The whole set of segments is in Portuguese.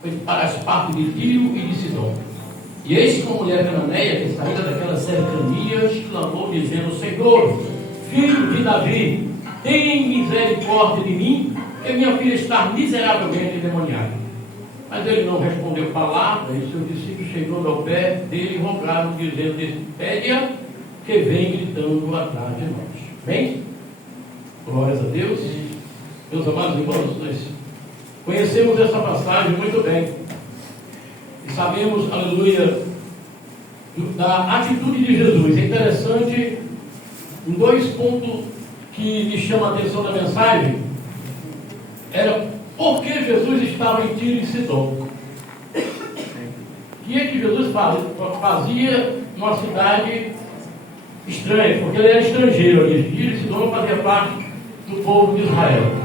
foi para as partes de Tiro e de Sidom. E eis que uma mulher cananeia, que saída daquelas cercanias, clamou, dizendo: Senhor, filho de Davi, tem misericórdia de mim, que minha filha está miseravelmente endemoniada. Mas ele não respondeu palavra, e seus discípulos, chegando ao pé dele, rogaram, dizendo: Pede-a, que vem gritando atrás de nós. Bem? Glórias a Deus. Meus amados irmãos, nós conhecemos essa passagem muito bem. E sabemos, aleluia, da atitude de Jesus. É interessante, em dois pontos que me chamam a atenção da mensagem, era por que Jesus estava em Tiro e Sidom. O que é que Jesus fazia numa cidade estranha? Porque ele era estrangeiro ali. Tiro e Sidom fazia parte do povo de Israel.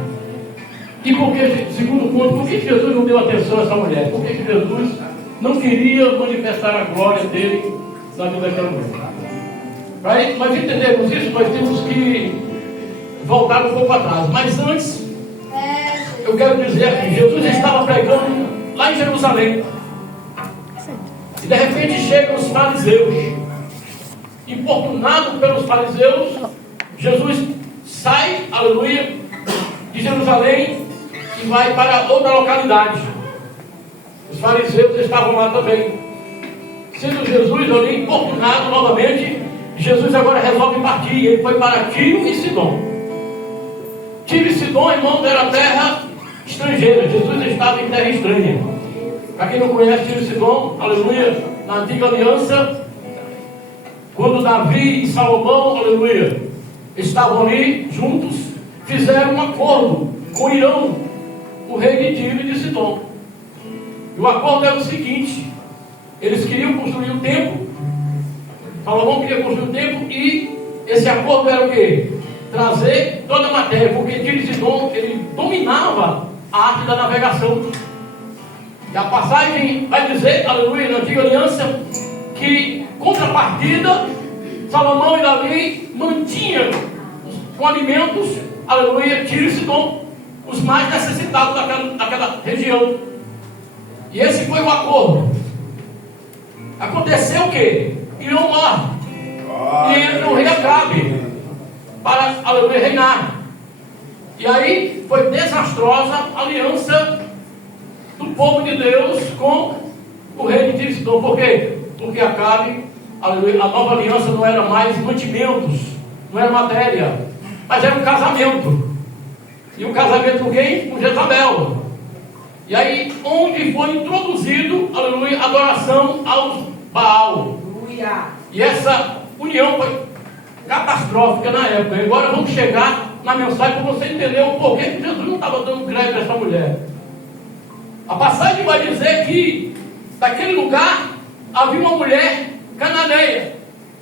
E porque, segundo ponto, por que Jesus não deu atenção a essa mulher? Por que Jesus não queria manifestar a glória dele na vida daquela mulher? Para nós entendermos isso, nós temos que voltar um pouco atrás. Mas antes, eu quero dizer que Jesus estava pregando lá em Jerusalém. E de repente chegam os fariseus. Importunado pelos fariseus, Jesus sai, aleluia, de Jerusalém e vai para outra localidade. Os fariseus estavam lá também. Sendo Jesus ali importunado novamente, Jesus agora resolve partir. Ele foi para Tiro e Sidom. Tiro e Sidom, irmãos, era terra estrangeira. Jesus estava em terra estranha. Para quem não conhece Tiro e Sidom, aleluia, na antiga aliança, quando Davi e Salomão, aleluia, estavam ali juntos, fizeram um acordo com Irão, o rei de Tiro e de Sidom. E o acordo era o seguinte: eles queriam construir um templo. Salomão queria construir um templo, e esse acordo era o quê? Trazer toda a matéria, porque Tiro e Sidom, ele dominava a arte da navegação. E a passagem vai dizer, aleluia, na antiga aliança, que contrapartida, Salomão e Davi mantinham com alimentos, aleluia, Tiro e Sidom, os mais necessitados daquela região. E esse foi o acordo. Aconteceu o quê? Irão morre. E entra o rei Acabe para, aleluia, reinar. E aí foi desastrosa a aliança do povo de Deus com o rei de Tiro e Sidom. Por quê? Porque Acabe, aleluia, a nova aliança não era mais mantimentos, não era matéria, mas era um casamento. E um casamento com quem? Com Jezabel. E aí, onde foi introduzido, aleluia, adoração aos Baal. Aleluia. E essa união foi catastrófica na época. E agora vamos chegar na mensagem para você entender o porquê que Jesus não estava dando crédito a essa mulher. A passagem vai dizer que daquele lugar havia uma mulher cananeia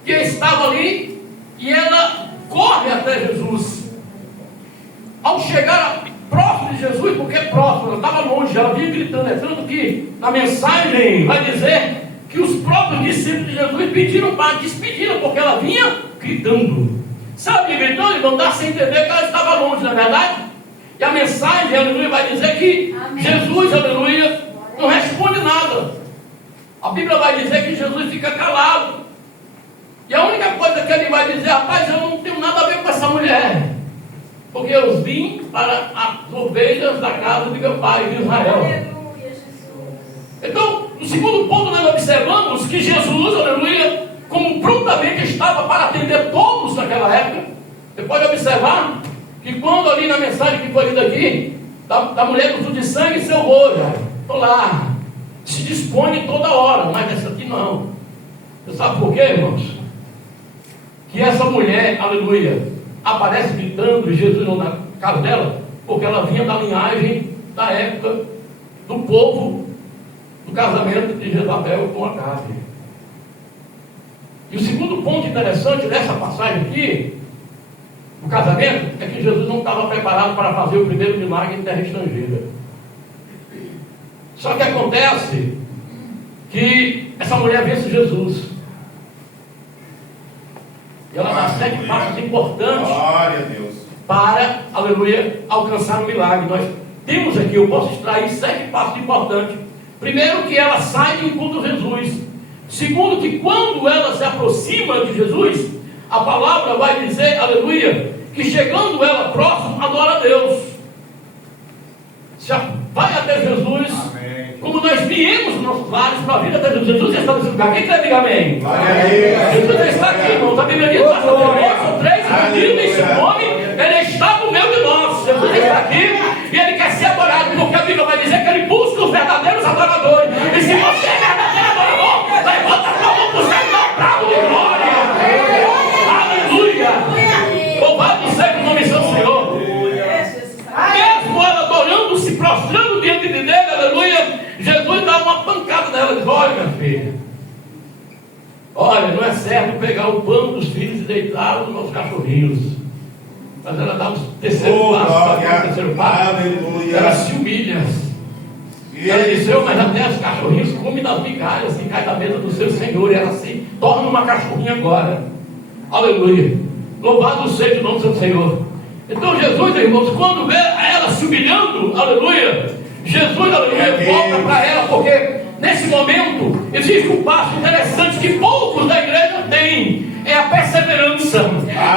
que estava ali, e ela corre até Jesus. Ao chegar próximo de Jesus, porque é próximo, ela estava longe, ela vinha gritando. É tanto que na mensagem vai dizer que os próprios discípulos de Jesus pediram para despedi-la, porque ela vinha gritando. Sabe, gritando, então dá-se a entender que ela estava longe, não é verdade? E a mensagem, aleluia, vai dizer que amém. Jesus, aleluia, não responde nada. A Bíblia vai dizer que Jesus fica calado. E a única coisa que ele vai dizer: rapaz, eu não tenho nada a ver com essa mulher, porque eu vim para as ovelhas da casa de meu pai, de Israel. Aleluia, Jesus. Então, no segundo ponto, nós observamos que Jesus, aleluia, como prontamente estava para atender todos naquela época. Você pode observar que quando ali na mensagem que foi lida aqui, da mulher com de sangue e seu olho, estou lá, se dispõe toda hora, mas essa aqui não. Você sabe por quê, irmãos? Que essa mulher, aleluia, aparece gritando e Jesus não na casa dela, porque ela vinha da linhagem da época do povo do casamento de Jezabel com Acabe. E o segundo ponto interessante dessa passagem aqui, do casamento, é que Jesus não estava preparado para fazer o primeiro milagre em terra estrangeira. Só que acontece que essa mulher vence Jesus. E ela dá 7 passos importantes para, aleluia, alcançar o milagre. Nós temos aqui, eu posso extrair 7 passos importantes Primeiro, que ela sai de encontro a Jesus. Segundo, que quando ela se aproxima de Jesus, a palavra vai dizer, aleluia, que chegando ela próximo, adora a Deus. Já vai até Jesus. Amém. Como nós viemos nos nossos lares para a vida até Jesus. Jesus está nesse lugar. Quem quer dizer amém? Jesus está aqui, irmãos. A Bíblia diz: basta ter dois ou três reunidos em seu nome, Ele está no meio de nós. Jesus está aqui e Ele quer ser adorado, porque a Bíblia vai dizer que Ele busca os verdadeiros adoradores. E se você é verdadeiro adorador, levanta a sua mão para o céu e dá um brado de glória. Aleluia. Louvado seja o nome do Senhor. Mesmo ela adorando, se prostrando diante de Deus, aleluia, Jesus dá uma pancada nela e diz: olha, minha filha, olha, não é certo pegar o pão dos filhos e deitá-los nos cachorrinhos. Mas ela dá um terceiro passo, aleluia. Ela se humilha. Ela diz: Senhor, mas até os cachorrinhos comem das migalhas que cai da mesa do seu Senhor. E ela se torna uma cachorrinha agora. Aleluia. Louvado seja o nome do Senhor. Então Jesus, irmãos, quando vê ela se humilhando, aleluia, Jesus, aleluia, volta para ela, porque nesse momento existe um passo interessante que poucos da igreja têm: é a perseverança.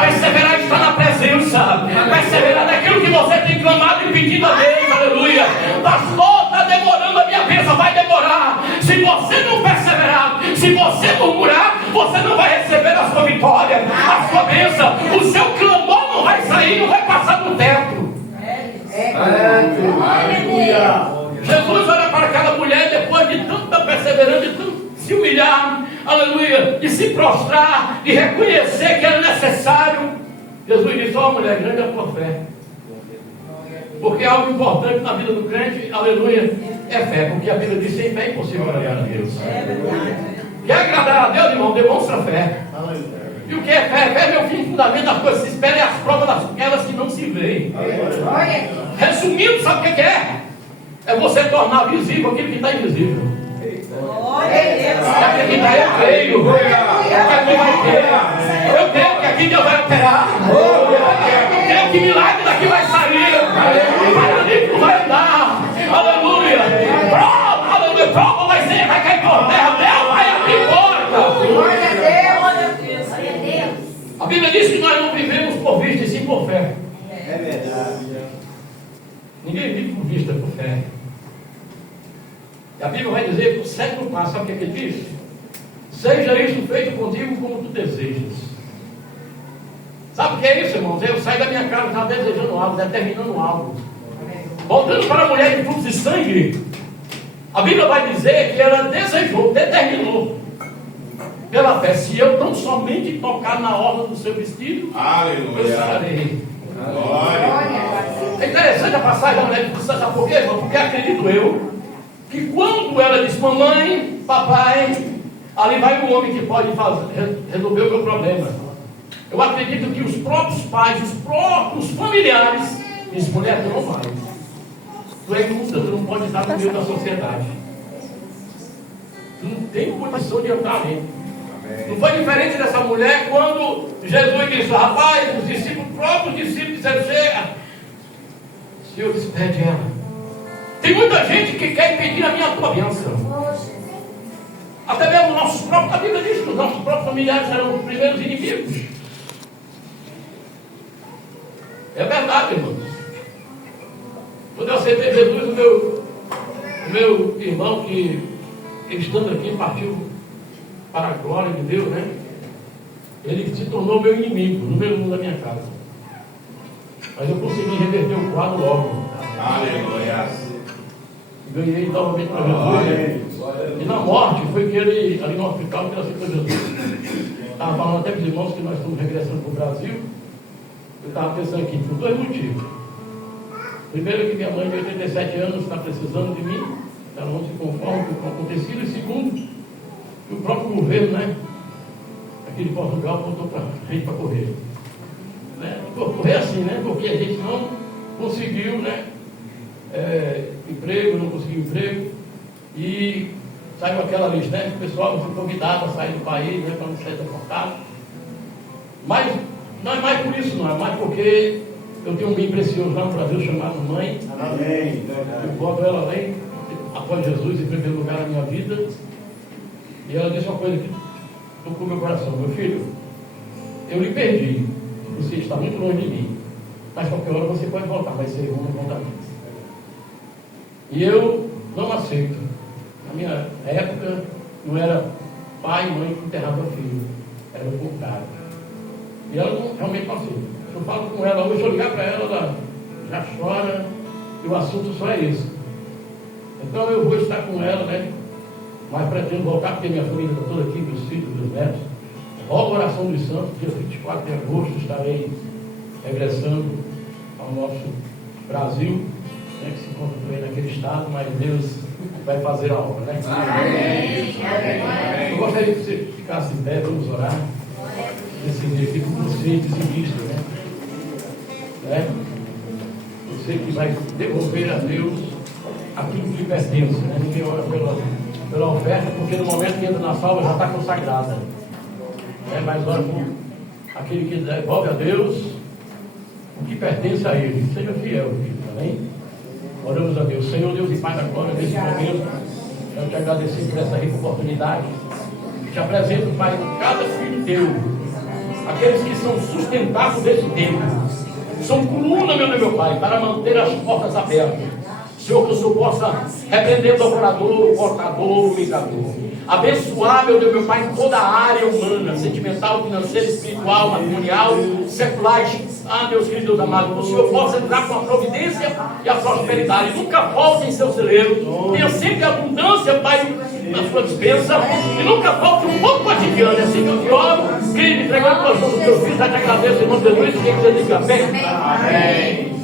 Perseverar está na presença, perseverar naquilo que você tem clamado e pedido a Deus, aleluia. Pastor, está demorando a minha bênção, vai demorar. Se você não perseverar, se você murmurar, você não vai receber a sua vitória, a sua bênção. O seu clamor não vai sair, não vai passar do teto. Aleluia. Jesus olha para aquela mulher depois de tanta perseverança, de tanto se humilhar, aleluia, de se prostrar, de reconhecer que era necessário. Jesus disse: ó, mulher, grande é a tua fé. Porque algo importante na vida do crente, aleluia, é fé. Porque a Bíblia diz: sem fé é impossível agradar a Deus. Quer agradar a Deus, irmão? Demonstra fé. E o que é fé? Fé é o fim e fundamento das coisas que se esperam e as provas daquelas que não se veem. Resumindo, sabe o que é? É você tornar visível aquilo que está invisível. Acreditar, eu creio. Eu creio que aqui Deus vai operar. Eu creio que milagre daqui vai sair. Paralítico vai andar. Aleluia. Prova, aleluia. Prova vai ser, vai cair por terra. Deus vai abrir porta. Glória a Deus. A Bíblia diz que nós não vivemos por vista e sim por fé. É verdade. Ninguém vive por vista, por fé. E a Bíblia vai dizer que o século passa, sabe o que ele diz? Seja isso feito contigo como tu desejas. Sabe o que é isso, irmãos? Eu saí da minha casa, estava desejando algo, determinando algo. Voltando para a mulher de fluxo de sangue, a Bíblia vai dizer que ela desejou, determinou pela fé: se eu tão somente tocar na orla do seu vestido, aleluia, eu sararei. É interessante a passagem da mulher de fluxo de sangue, sabe por quê, irmão? Porque acredito eu que quando ela diz: mamãe, papai, ali vai um homem que pode resolver o meu problema. Eu acredito que os próprios pais, os próprios familiares dizem: mulher, tu não vai. Tu é imunda, tu não pode estar no meio da sociedade. Tu não tem condição de entrar ali. Não foi diferente dessa mulher quando Jesus disse: rapaz, os discípulos, próprios discípulos disseram: chega. O Senhor despede ela. Tem muita gente que quer impedir a minha tua bênção. Até mesmo nossos próprios, a Bíblia diz que os nossos próprios familiares eram os primeiros inimigos. É verdade, irmãos. Quando eu aceitei Jesus, o meu irmão, que estando aqui, partiu para a glória de Deus, né? Ele se tornou meu inimigo, número 1 da minha casa. Mas eu consegui reverter o quadro logo. Aleluia. Ganhei novamente para Jesus. E na morte foi que ele, ali no hospital, que ele aceitou Jesus. Estava falando até para os irmãos que nós estamos regressando para o Brasil. Eu estava pensando aqui, por dois motivos. Primeiro, que minha mãe de 87 anos está precisando de mim, ela não se conforma com o que acontecido. E segundo, que o próprio governo, né, aqui de Portugal, botou para a gente para correr. Né? Correr assim, né? Porque a gente não conseguiu, né? Emprego, não conseguiu emprego, e saiu aquela lista, né? O pessoal foi convidado a sair do país, né? Para não ser deportado. Mas não é mais por isso, não, é mais porque eu tenho um bem precioso lá no Brasil chamado mãe. Amém. Eu boto ela além, após Jesus em primeiro lugar na minha vida. E ela disse uma coisa que tocou meu coração: meu filho, eu lhe perdi, você está muito longe de mim, mas qualquer hora você pode voltar, vai ser uma vontade. E eu não aceito. Na minha época não era pai e mãe que enterravam filho, era o contrário. E ela não, realmente não aceita. Eu falo com ela hoje, eu ligar para ela, ela já chora, e o assunto só é esse. Então eu vou estar com ela, né? Mas pretendo voltar, porque minha família está toda aqui, meus filhos, meus netos. Rogo a oração dos santos, dia 24 de agosto estarei regressando ao nosso Brasil, né, que se encontra também naquele estado, mas Deus vai fazer a obra, né? Amém. Eu gostaria que você ficasse em pé, vamos orar. Esse dia aqui com você, dizimista, né? Você que vai devolver a Deus aquilo que lhe pertence, né? Ninguém ora pela oferta, porque no momento que entra na salva já está consagrada. Mas ora por aquele que devolve a Deus o que pertence a Ele. Seja fiel, filho, amém? Oramos a Deus. Senhor Deus e Pai da glória, nesse momento, eu te agradecer por essa rica oportunidade. Te apresento, Pai, cada filho teu, aqueles que são sustentáculos desse tempo, são coluna, meu Pai, para manter as portas abertas. Senhor, que o Senhor possa repreender o devorador, o cortador, o ligador. Abençoar, meu Deus, meu Pai, em toda a área humana, sentimental, financeira, espiritual, matrimonial, seculares. Deus querido, Deus amado, que o Senhor possa entrar com a providência e a prosperidade. Nunca falte em seu celeiro. Tenha sempre abundância, Pai, na sua dispensa. E nunca falte um pouco cotidiano. Assim que eu te oro, querido, entregando o coração do teu filho, já te agradeço em nome de Jesus. Quem quiser dizer amém. Amém.